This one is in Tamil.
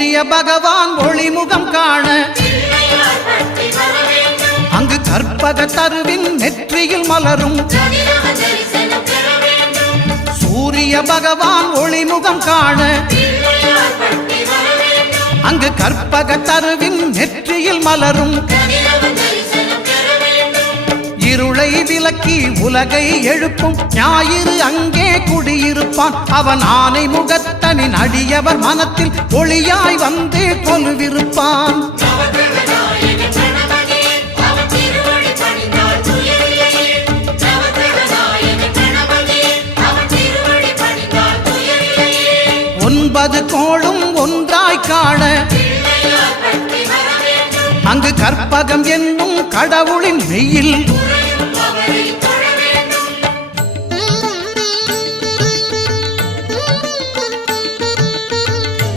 சூரிய பகவான் ஒளிமுகம் காண அங்கு கற்பக தருவின் நெற்றியில் மலரும் சூரிய பகவான் ஒளிமுகம் காண அங்கு கற்பக தருவின் நெற்றியில் மலரும் இருளை விலக்கி உலகை எழுப்பும் ஞாயிறு அங்கே குடியிருப்பான் அவன் ஆனை முகத்தனின் அடியவர் மனத்தில் ஒளியாய் வந்து கொலுவிருப்பான் ஒன்பது கோளும் ஒன்றாய் காண அங்கு கற்பகம் என்னும் கடவுளின் மெய்யில்